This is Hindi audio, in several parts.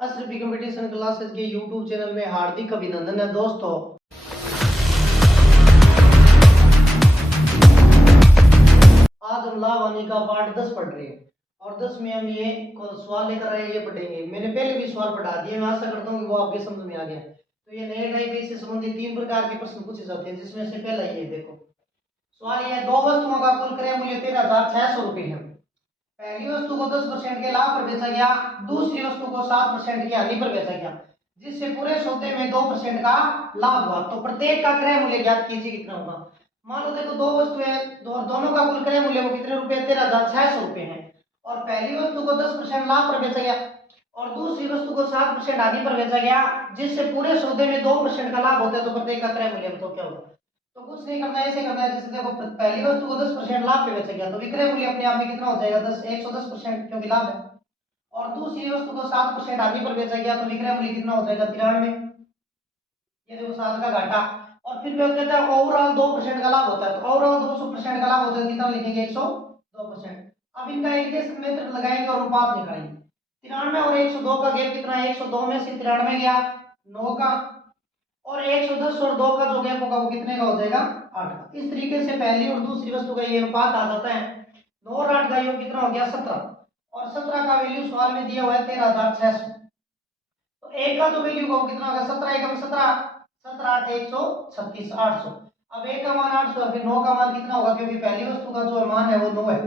अशरफी कंपटीशन क्लासेस के यूट्यूब चैनल में हार्दिक अभिनंदन है दोस्तों। आज हम लावानी का पार्ट 10 पढ़ रहे हैं और 10 में हम ये सवाल लेकर आए, ये पढ़ेंगे। मैंने पहले भी सवाल पढ़ा दिए, मैं आशा करता हूँ कि वो आपके समझ में आ गया। तो ये नए टाइप से संबंधित 3 प्रकार के प्रश्न पूछे जाते हैं, जिसमें से पहला ये देखो। सवाल ये है, दो वस्तुओं का कुल क्रय मूल्य 13,600 रुपए है। पहली वस्तु को 10% के लाभ पर बेचा गया, दूसरी वस्तु को 7% की हानि पर बेचा गया, जिससे पूरे सौदे में 2% का लाभ हुआ। तो प्रत्येक का क्रय मूल्य ज्ञात कीजिए कितना होगा। मान लो देखो, दो वस्तु है, दोनों का कुल क्रय मूल्य वो कितने रुपए, 13,600 रुपए है। और पहली वस्तु को 10% लाभ पर बेचा गया और दूसरी वस्तु को 7% हानि पर बेचा गया, जिससे पूरे सौदे में 2% का लाभ होता है। तो प्रत्येक का क्रय मूल्य बताओ क्या होगा। तो कुछ नहीं करना है, ऐसे करना है जैसे देखो, पहली वस्तु को 10% लाभ पे बेचा गया तो विक्रय मूल्य अपने आप में कितना हो जाएगा, 110%, क्योंकि लाभ है। और दूसरी वस्तु को 7% हानि पर बेचा गया तो विक्रय मूल्य कितना हो जाएगा, 93। ये देखो 7 का घाटा। और फिर वो कहता है ओवरऑल 2% का लाभ होता है, तो ओवरऑल 200% का लाभ होता है, कितना लिखेंगे, 102%। अब इनका एक मेथड लगाएंगे और अनुपात निकालेंगे। 93 और 102 का गैप कितना है, 102 में से 93 गया 9 का, और 110 और 2 का जो गैप होगा वो कितने का हो जाएगा, 8 का। इस तरीके से पहली और दूसरी वस्तु का ये अनुपात आ जाता है। 9 और 8 का योग कितना हो गया, 17, और 17 का वैल्यू सवाल में दिया हुआ है 13,600। तो एक का जो वैल्यू होगा कितना होगा, 17 एकम 17, 17 8 136 800। अब एक का मान 800 है, फिर 9 का मान कितना होगा, क्योंकि पहली वस्तु का जो मान है वो 9 है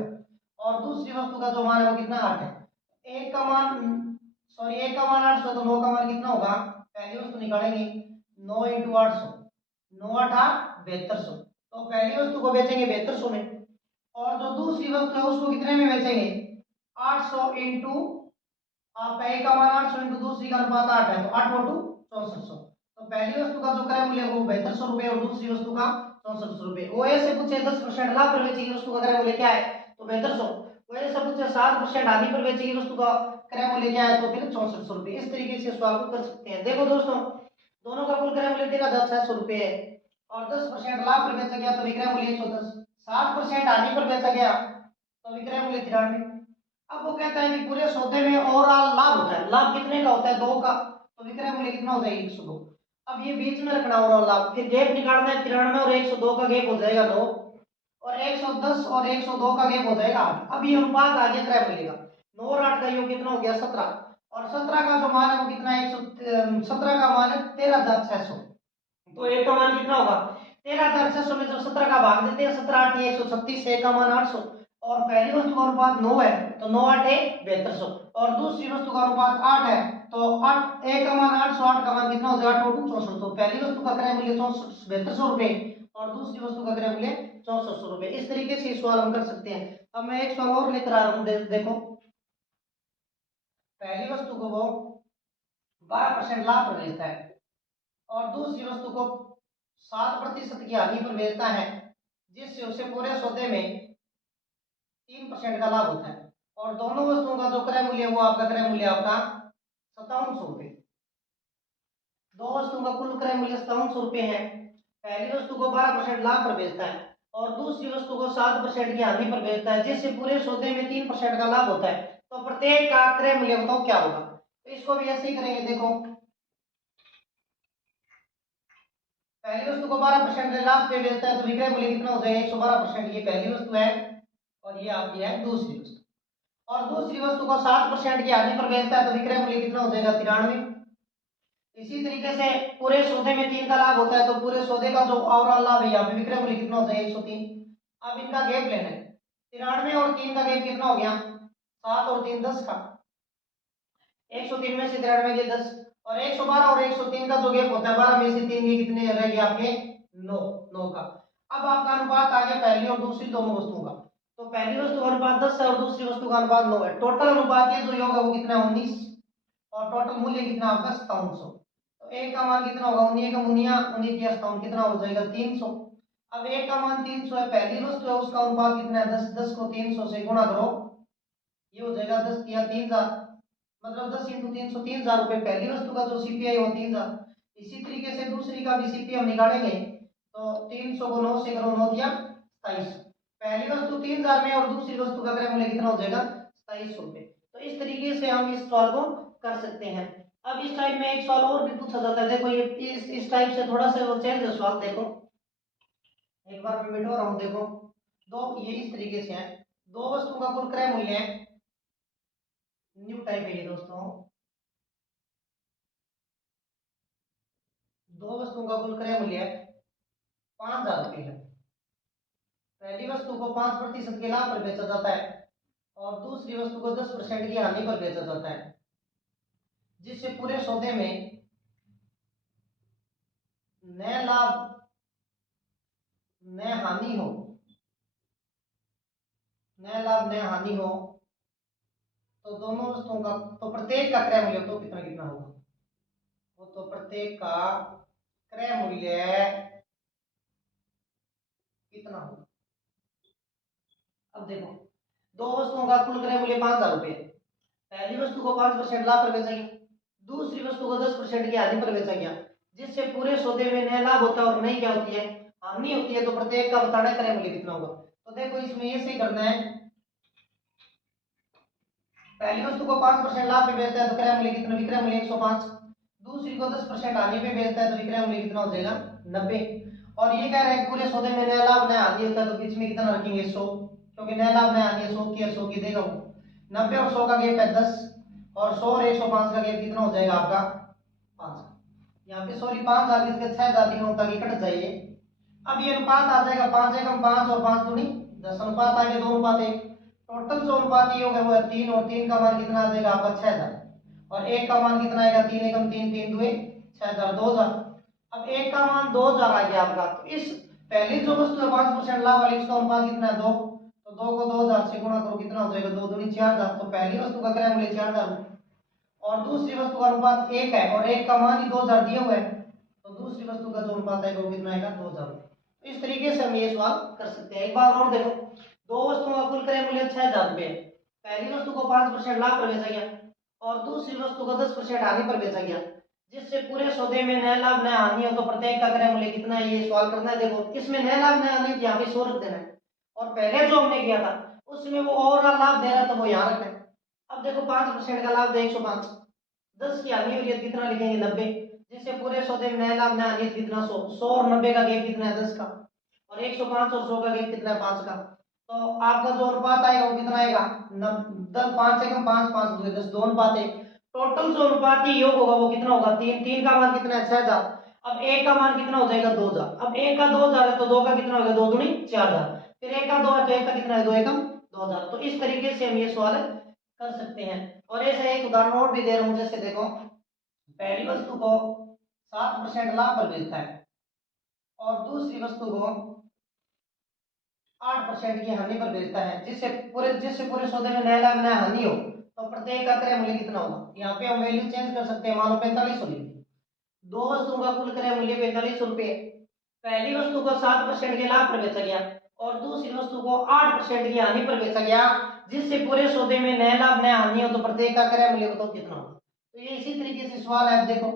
और दूसरी वस्तु का जो मान है वो कितना, 8 है। एक का मान सॉरी एक का मान 800 तो 9 का मान कितना होगा, पहली वस्तु निकालेंगे, 9 इंटू 800, 9 8 7200। तो पहली वस्तु को बेचेंगे 7200 में, और जो दूसरी वस्तु है उसको कितने में बेचेंगे, 800 इंटू, आपका एक का मान 800 इंटू दूसरी का अनुपात 8 है, तो 8 बटू 6400। तो पहली वस्तु का जो क्रय मूल्य वो 7200 रुपए और दूसरी वस्तु का 6400 रुपए। वो ऐसे पूछे 10% लाभ पर बेचेगी वस्तु का क्रय मूल्य क्या है, तो 7200। वो ऐसे पूछे 7% हानि पर बेचेगी वस्तु का क्रय मूल्य क्या है, तो फिर 6400 रुपए। इस तरीके से सवाल को कर सकते हैं। देखो दोस्तों, दोनों का कुल क्रय मूल्य 13,600 रुपए है और 10% लाभ पर बेचा गया तो विक्रय मूल्य 110, 7% हानि पर बेचा गया तो विक्रय मूल्य 93। अब वो कहता है कि पूरे सौदे में ओवरऑल लाभ होता है, लाभ कितने का होता है, 2 का, तो विक्रय मूल्य कितना हो जाएगा, 102। अब ये बीच में रखना ओवरऑल लाभ, फिर गैप निकालना है, 93 और 102 का गैप हो जाएगा 9, और 110 और 102 का गैप हो जाएगा 8। अब ये अनुपात आ गया क्रय मूल्य का, 9 और 8 का योग कितना हो गया, 17, और 17 का जो मान है वो कितना है, 17 का मान है 13,600। तो एक का मान कितना होगा, 13,600 में जब 17 का भाग देते हैं, 17 8 136, एक का मान 800, और पहली वस्तु का अनुपात 9 है तो 9 8 7200, और दूसरी वस्तु का अनुपात 8 है तो 8, एक का मान 800, 8 का मान कितना हो जाएगा, 6400। तो पहली वस्तु का क्रय मूल्य 7200 रुपए और दूसरी वस्तु का क्रय मूल्य 6400 रुपए। इस तरीके से सवाल हम कर सकते हैं। अब मैं एक सवाल और लेकर आ रहा हूँ, देखो, पहली वस्तु को वो 12% लाभ पर बेचता है और दूसरी वस्तु को 7% की हानि पर बेचता है, जिससे उसे पूरे सौदे में 3% का लाभ होता है। और दोनों वस्तुओं का जो क्रय मूल्य वो आपका क्रय मूल्य आपका 5700 रुपए। दो वस्तुओं का कुल क्रय मूल्य 5700 रुपए है। पहली वस्तु को 12% लाभ पर बेचता है और दूसरी वस्तु को 7% की हानि पर बेचता है, जिससे पूरे सौदे में 3% का लाभ होता है। तो प्रत्येक का क्रय मूल्य बताओ क्या होगा। तो इसको भी ऐसे ही करेंगे। देखो, पहली वस्तु को 12% लाभ पे बेचता है तो विक्रय मूल्य कितना हो जाएगा, 112%। ये पहली वस्तु है और ये आपकी है दूसरी वस्तु। और दूसरी वस्तु को 7% की हानि पर बेचता है तो विक्रय मूल्य कितना हो जाएगा, 93। इसी तरीके से पूरे सौदे में 3 का लाभ होता है तो पूरे सौदे का जो ओवरऑल लाभ है यहाँ पे विक्रय मूल्य कितना हो जाएगा, 103। अब इनका गैप लेना है, 93 और 3 का गैप कितना हो गया, 7 और 3 10 का, 103 में से 93 के 10, और 112 और 103 का जो गैप होता है 12 में से 3 के कितने रह गए आपके, 9 9 का। अब आपका अनुपात आ गया पहली और दूसरी दोनों वस्तुओं का। तो पहली वस्तु का अनुपात 10 है और दूसरी वस्तु का अनुपात 9 है। टोटल अनुपात ये जो योग है वो कितना है, 19, और टोटल मूल्य कितना आपका 5700। तो एक का मान कितना होगा, 19 का मुनिया 19 या 57 कितना हो जाएगा, 300। अब एक का मान 300 है, पहली वस्तु है उसका अनुपात कितना है, 10, 10 को 300 से गुणा करो, ये हो जाएगा 10 या 3000, मतलब 10 इंटू 300, 3000 रुपए पहली वस्तु का जो सीपीआई हो 3000। इसी तरीके से दूसरी का भी सीपीआई हम निकालेंगे, तो 300 को 9 से करो, 9 दिया 2700। पहली वस्तु 3000 में और दूसरी वस्तु का क्रय मूल्य कितना हो जाएगा, 2700 रुपए। तो इस तरीके से हम इस सवाल को कर सकते हैं। अब इस टाइप में एक सवाल और भी पूछा जाता है, देखो ये इस टाइप से थोड़ा सा वो चेंज है सवाल। देखो एक बार मैं मिटवा रहा हूँ। देखो दो ये इस तरीके से है, दो वस्तुओं का कुल क्रय मूल्य है, न्यू टाइप है ये दोस्तों, दो वस्तुओं का कुल क्रय मूल्य 5,000 रुपये है। पहली वस्तु को 5% के लाभ पर बेचा जाता है और दूसरी वस्तु को 10% की हानि पर बेचा जाता है, जिससे पूरे सौदे में न लाभ न हानि हो, न लाभ न हानि हो, तो दोनों वस्तुओं का तो प्रत्येक का क्रय मूल्य तो कितना कितना होगा, वो तो प्रत्येक का क्रय मूल्य कितना होगा। अब देखो दो वस्तुओं का कुल क्रय मूल्य 5,000 रुपये, पहली वस्तु को 5% लाभ पर बेचा गया, दूसरी वस्तु को 10% की हानि पर बेचा गया, जिससे पूरे सौदे में न लाभ होता है और नहीं क्या होती है, हानि होती है। तो प्रत्येक का बताना क्रय मूल्य कितना होगा। तो देखो इसमें ये सही करना है, पहली वस्तु को 5% लाभ पे बेचता है तो क्रय मूल्य कितना, विक्रय मूल्य 105, दूसरी को 10% हानि पे बेचता है तो विक्रय मूल्य कितना हो जाएगा 90। और ये कह रहे हैं पूरे सौदे में नया लाभ नया हानि होता है तो बीच में कितना रखेंगे 100, क्योंकि नया लाभ नया हानि 100 की 100 की देगा वो। 90 और 100 का गैप है 10, और 100 और 105 का गैप कितना हो जाएगा आपका 5। यहाँ पे सॉरी 5,000 इसके 6,000 तीनों तक कट जाइए। अब ये अनुपात आ जाएगा 5 एकम 5 और 5 दूनी 10, अनुपात आ गया 2 अनुपात 1। टोटल जो अनुपात योग है वो है 3, और 3 का मान कितना आ जाएगा आपका 6,000, और 1 का मान कितना आएगा 3 एकम 3 3 दुए 6,000 2,000। अब 1 का मान 2,000 आ गया आपका, तो इस पहली जो वस्तु है 5% लाभ वाली उसका अनुपात कितना है 2, तो 2 को 2,000 से गुणा करो कितना हो जाएगा 2 दूनी 4,000, तो पहली वस्तु का क्रय मूल्य 4,000 और दूसरी वस्तु का अनुपात 1 है और 1 का मान ही 2,000 दिया हुआ है, तो दूसरी वस्तु का जो अनुपात है वो कितना आएगा 2,000। तो इस तरीके से हम ये सवाल कर सकते हैं। एक बार और देखो, दो वस्तुओं का कुल क्रय मूल्य 6,000 रुपये, पहली वस्तु को 5% लाभ पर बेचा गया और दूसरी वस्तु को 10% हानि पर बेचा गया, जिससे पूरे सौदे में नया लाभ नया हानि हो तो प्रत्येक का क्रय मूल्य कितना है, ये सवाल करना है। देखो इसमें नया लाभ नया हानि यहाँ पे 100 रख देना है, और पहले जो हमने किया था उसमें वो और लाभ दे रहा था वो यहाँ रखना है। अब देखो 5% का लाभ है 105, 10 की हानि हुई है कितना लिखेंगे 90, जिससे पूरे सौदे में नया लाभ नया हानि कितना 100, 100 और 90 का गेप कितना है 10 का, और 105 और 100 का गेप कितना है 5 का। तो आपका जो अनुपात आएगा वो कितना आएगा 10 5 एकम 5 5 2 10 2 अनुपात 1। टोटल जो अनुपाती योग होगा वो कितना होगा 3, 3 का मान कितना है 6,000, अब 1 का मान कितना हो जाएगा 2,000। अब 1 का 2,000 है तो 2 का कितना होगा 2 दूनी 4,000, फिर 1 का 2 है तो 1 का कितना है 2 एकम 2,000। तो इस तरीके से हम ये सवाल कर सकते हैं। और ऐसा एक उदाहरण और भी दे रहा हूं, जैसे देखो पहली वस्तु को 7% लाभ पर बेचता है और दूसरी वस्तु को 8% की हानि पर बेचता है, जिससे पूरे सौदे में नया लाभ नया हानि हो तो प्रत्येक का क्रय मूल्य कितना होगा। यहाँ पे हम वैल्यू चेंज कर सकते हैं, मान लो 45 लिख, दो वस्तुओं का कुल क्रय मूल्य 45 रुपये, पहली वस्तु को 7% के लाभ पर बेचा गया और दूसरी वस्तु को 8% की हानि पर बेचा गया, जिससे पूरे सौदे में नया लाभ नया हानि हो तो प्रत्येक का क्रय मूल्य बताओ कितना होगा। तो ये इसी तरीके से सवाल है। देखो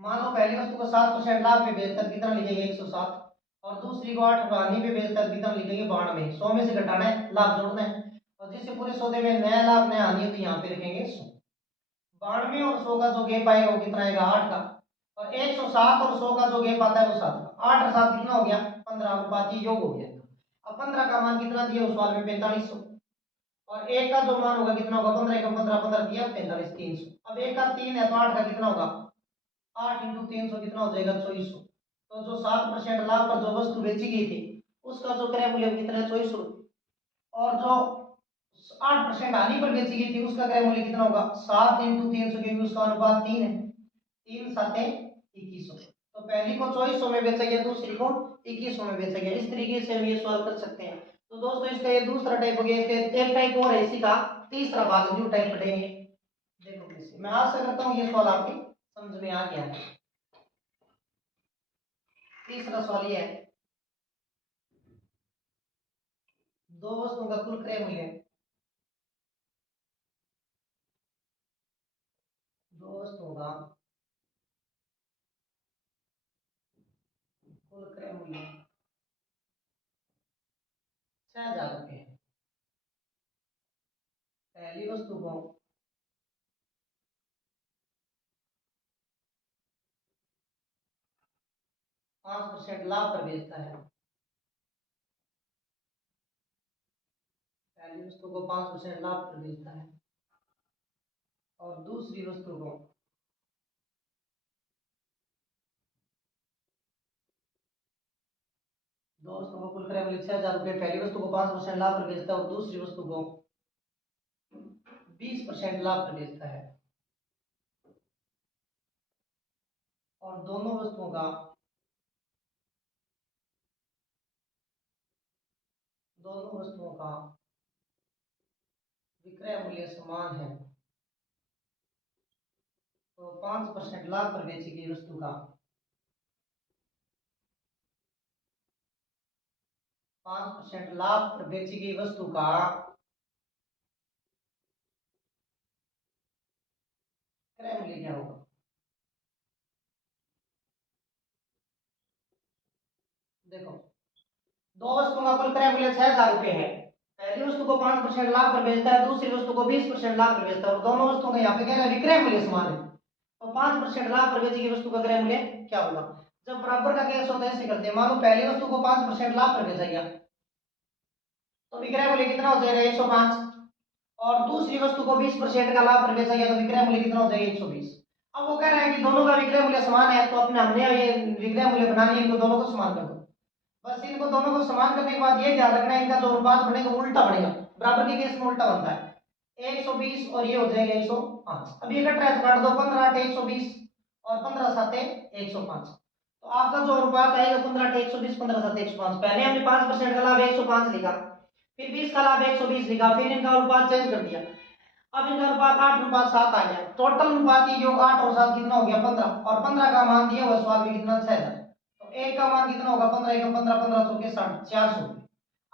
मान लो पहली वस्तु को 7% लाभ पे बेचकर कितना लिखेंगे 107, और दूसरी को 8 हानि पे बेचकर कितना लिखेंगे 92, 100 में से घटाना है लाभ जोड़ना है, और जिससे पूरे सौदे में नया लाभ नया हानि है तो यहाँ पे रखेंगे 100। 92 और 100 का जो गेप आएगा वो कितना आएगा 8 का, और 107 और 100 का जो गेप आता है वो 7 का, 8 और 7 कितना हो गया 15, अनुपाती योग हो गया। अब 15 का मान कितना दिया उस सवाल में 4500, और एक का जो मान होगा कितना होगा 15 का 15 15 दिया 45 300। अब एक का 3 है तो 8 का कितना होगा 8 इंटू 300 कितना हो जाएगा 2400। तो जो 7% लाभ पर जो वस्तु बेची गई थी उसका जो क्रय मूल्य कितना है 2400, और जो 8% हानि पर बेची गई थी उसका क्रय मूल्य कितना होगा 7 इंटू 300, क्योंकि उसका अनुपात 3 है, 3 7 2100। तो पहली को 2400 में बेचा गया, दूसरी को 2100 में बेचा गया। इस तरीके से हम ये सवाल कर सकते हैं। तो दोस्तों इसका ये दूसरा टाइप हो गया, इसके एक टाइप और है इसी का तीसरा भाग न्यू टाइप पढ़ेंगे। देखो कैसे, मैं आशा करता हूँ ये सवाल आपके समझ में आ गया है। तीसरा सवाल ये है, दो वस्तुओं का कुल क्रय मूल्य, दो वस्तुओं का कुल क्रय मूल्य 6,000 रुपये, पहली वस्तु को 5% लाभ पर बेचता है, पहली वस्तु को 5% लाभ पर बेचता है और दूसरी वस्तु को दो वस्तु को कुल क्रय मूल्य 6,000 रुपये, पहली वस्तु को 5% लाभ पर बेचता है और दूसरी वस्तु को 20% लाभ पर बेचता है और दोनों वस्तुओं का विक्रय मूल्य समान है, तो 5% लाभ पर बेची गई वस्तु का 5% लाभ पर बेची गई वस्तु का क्रय मूल्य क्या होगा? देखो, दो वस्तुओं का कुल क्रय मूल्य 6,000 रुपये है, पहली वस्तु को 5% लाभ पर बेचता है, दूसरी वस्तु को 20% लाभ पर बेचता है और दोनों वस्तुओं का यहाँ पे क्या है, विक्रय मूल्य समान है, तो 5% लाभ पर बेची गई वस्तु का क्रय मूल्य क्या होगा? जब बराबर का केस होता है ऐसे करते हैं, मान लो पहली वस्तु को 5% लाभ पर बेचा गया तो विक्रय मूल्य कितना हो जाएगा? 105, और दूसरी वस्तु को 20% का लाभ पर बेचा गया तो विक्रय मूल्य कितना हो जाएगा? 120। अब वो कह रहा है कि दोनों का विक्रय मूल्य समान है, तो अपने हमने ये विक्रय मूल्य बनानी है, इनको दोनों को समान कर दो। बस इनको दोनों को समान करने के बाद ये ध्यान रखना है, इनका जो अनुपात बनेगा वो उल्टा बनेगा, बराबर के केस में उल्टा बनता है, 120 और ये हो जाएगा 105। अब ये कट रहा है तो काट दो, 15 8 120 और 15 7 105, तो आपका जो अनुपात आएगा 15 8 120 15 7 105। पहले हमने 5% का लाभ 105 लिखा, फिर 20 का लाभ 120 लिखा, फिर इनका अनुपात चेंज कर दिया, अब इनका अनुपात 8:7 आ गया, टोटल अनुपात ये योग 8 और 7 कितना हो गया? 15, और 15 का मान दिया हुआ सवाल में कितना? 6,000, तो एक का मान कितना होगा? 15 एक 15 15 चौके 60 400।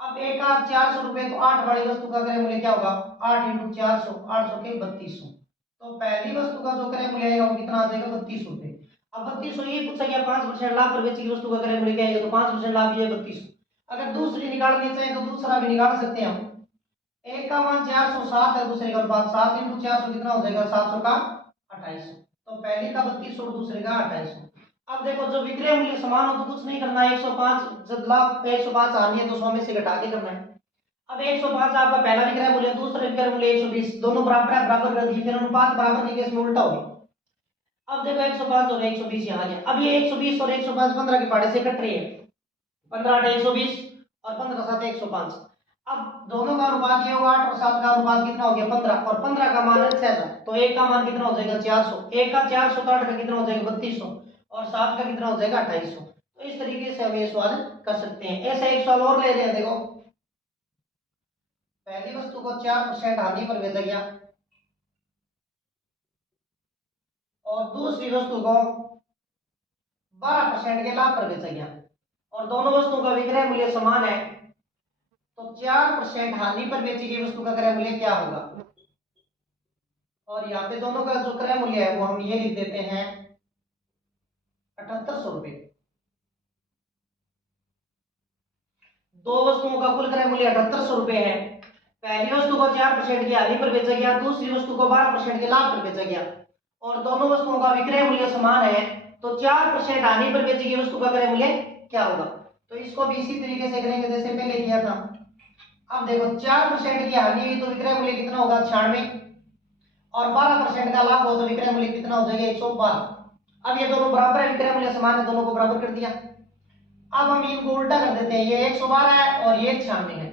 अब एक का 400 रुपए, तो 8 वाली वस्तु का क्रय मूल्य क्या होगा? 8 × 400 800 के 3200, तो पहली वस्तु का जो क्रय मूल्य आएगा वो कितना आ जाएगा? 3200 रुपए। अब 3200 ये पूछा गया 5% लाभ पर बेची गई वस्तु का क्रय मूल्य क्या आएगा, तो 5% लाभ ये 3200। अगर दूसरी निकालनी चाहे तो दूसरा भी निकाल सकते हैं हम, एक का मान 407 है, दूसरे का अनुपात 7 × 400 कितना हो जाएगा? 700 का 2800, तो पहले का 3200 दूसरे का 2800। अब देखो, जो विक्रय मूल्य समान हो तो कुछ नहीं करना है, 105 जब लाभ 105 आनी है तो 100 में से घटा के करना है। अब 105 आपका पहला विक्रय मूल्य, दूसरा विक्रय मूल्य 120, दोनों बराबर है, बराबर कर दिए, फिर अनुपात बराबर के केस में उल्टा हो गया। अब देखो 105 और 120 यहाँ गया, अब ये 120 और 105 15 के पाड़े से कट रही है, 15 8 120 और 15 7 105। अब दोनों का अनुपात ये होगा, 8 और 7 का अनुपात कितना हो गया? 15, और 15 का मान है 600, तो एक का मान कितना हो जाएगा? 400, एक का 400 तो 8 का कितना हो जाएगा? 3200, और 7 का कितना हो जाएगा? 2800। तो इस तरीके से हम ये सवाल कर सकते हैं। ऐसा एक सवाल और ले रहे हैं, देखो, पहली वस्तु को 4% हानि पर बेचा गया और दूसरी वस्तु को 12% के लाभ पर बेचा गया और दोनों वस्तुओं का विक्रय मूल्य समान है, तो 4% हानि पर बेची गई वस्तु का क्रय मूल्य क्या होगा? और यहाँ पे दोनों का जो क्रय मूल्य है वो हम ये लिख देते हैं 7800 रुपए। दो वस्तुओं का कुल क्रय मूल्य 7800 रुपए है, पहली वस्तु को 4% की हानि पर बेचा गया, दूसरी वस्तु को 12% के लाभ पर बेचा गया और दोनों वस्तुओं का विक्रय मूल्य समान है, तो 4% हानि पर बेची गई वस्तु का क्रय मूल्य क्या होगा? तो इसको भी इसी तरीके से करेंगे जैसे पहले किया था। अब देखो, 4% की हानि हुई तो विक्रय मूल्य कितना होगा? 96, और 12% का लाभ हो तो विक्रय मूल्य कितना हो जाएगा? 112। अब ये दोनों बराबर है, विक्रय मूल्य समान है, दोनों को बराबर कर दिया। अब हम इनको उल्टा कर देते हैं, ये 112 है और ये 96 है।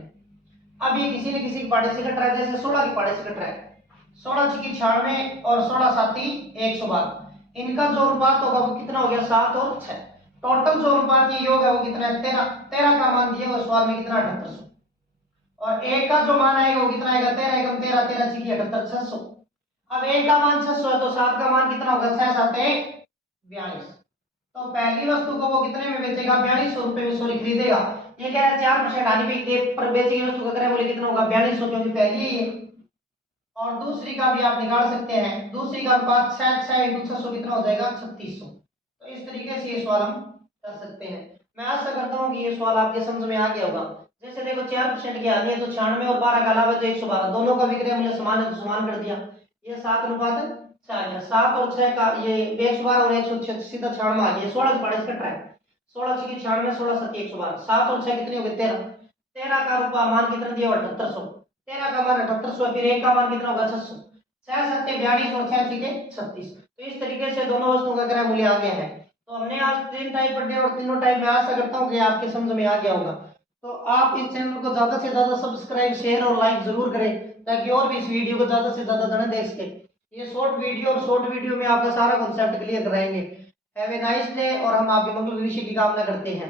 अब ये किसी न किसी के पाड़े से कट रहा है, जैसे 16 के पाड़े से कट रहा है, 16 छक्की 96 और 16 साती 112, इनका जो अनुपात होगा वो कितना हो गया? 7 और 6। टोटल जो अनुपात ये योग है वो कितना है? 13। 13 का मान दिया हुआ सवाल में कितना? 7800, और एक का जो मान आएगा वो कितना आएगा? 13 एकम 13 13 छक्की 78 600। अब एक का मान 600 है तो 7 का मान कितना होगा? 6 7 42। तो पहली वस्तु को वो कितने में बेचेगा? 4200 रुपए में, सॉरी, खरीदेगा। ये कह रहा है 4% हानि पर बेची वस्तु का क्रय मूल्य कितना होगा? 4200, क्योंकि पहली है ये। और दूसरी का भी आप निकाल सकते हैं, दूसरी का अनुपात 6 6 × 600 कितना हो जाएगा? 3600। तो इस तरीके से ये सवाल हम कर सकते हैं। मैं आशा करता हूँ कि ये सवाल आपके समझ में आ गया होगा। जैसे देखो 4% की आती है तो 96 और 12 का अलावा तो 112, दोनों का विक्रय मूल्य समान है तो समान कर दिया। ये 7:6 आ गया। 7 और 6 का ये 112 और 106 सीधा 96 आ गया। 16 से पढ़े कट रहा है। 16 की 96, 16 7 112, 7 और 6 कितनी हो गई 13। 13 का रुपया मान कितना दिया 7800। 13 का मान 7800, फिर एक का मान कितना होगा 600। 6 7 42 और 6 6 36। तो इस तरीके से दोनों वस्तुओं का क्रय मूल्य आ गया है। तो हमने आज 3 टाइप पढ़े और तीनों टाइप में आशा करता हूँ कि आपके समझ में आ गया होगा। तो आप इस चैनल को ज्यादा से ज्यादा सब्सक्राइब शेयर और लाइक जरूर करें ताकि और भी इस वीडियो को ज्यादा से ज्यादा जने देख सके। ये शॉर्ट वीडियो और शॉर्ट वीडियो में आपका सारा कॉन्सेप्ट क्लियर कराएंगे। हैव ए नाइस डे और हम आपके मंगल भविष्य की कामना करते हैं।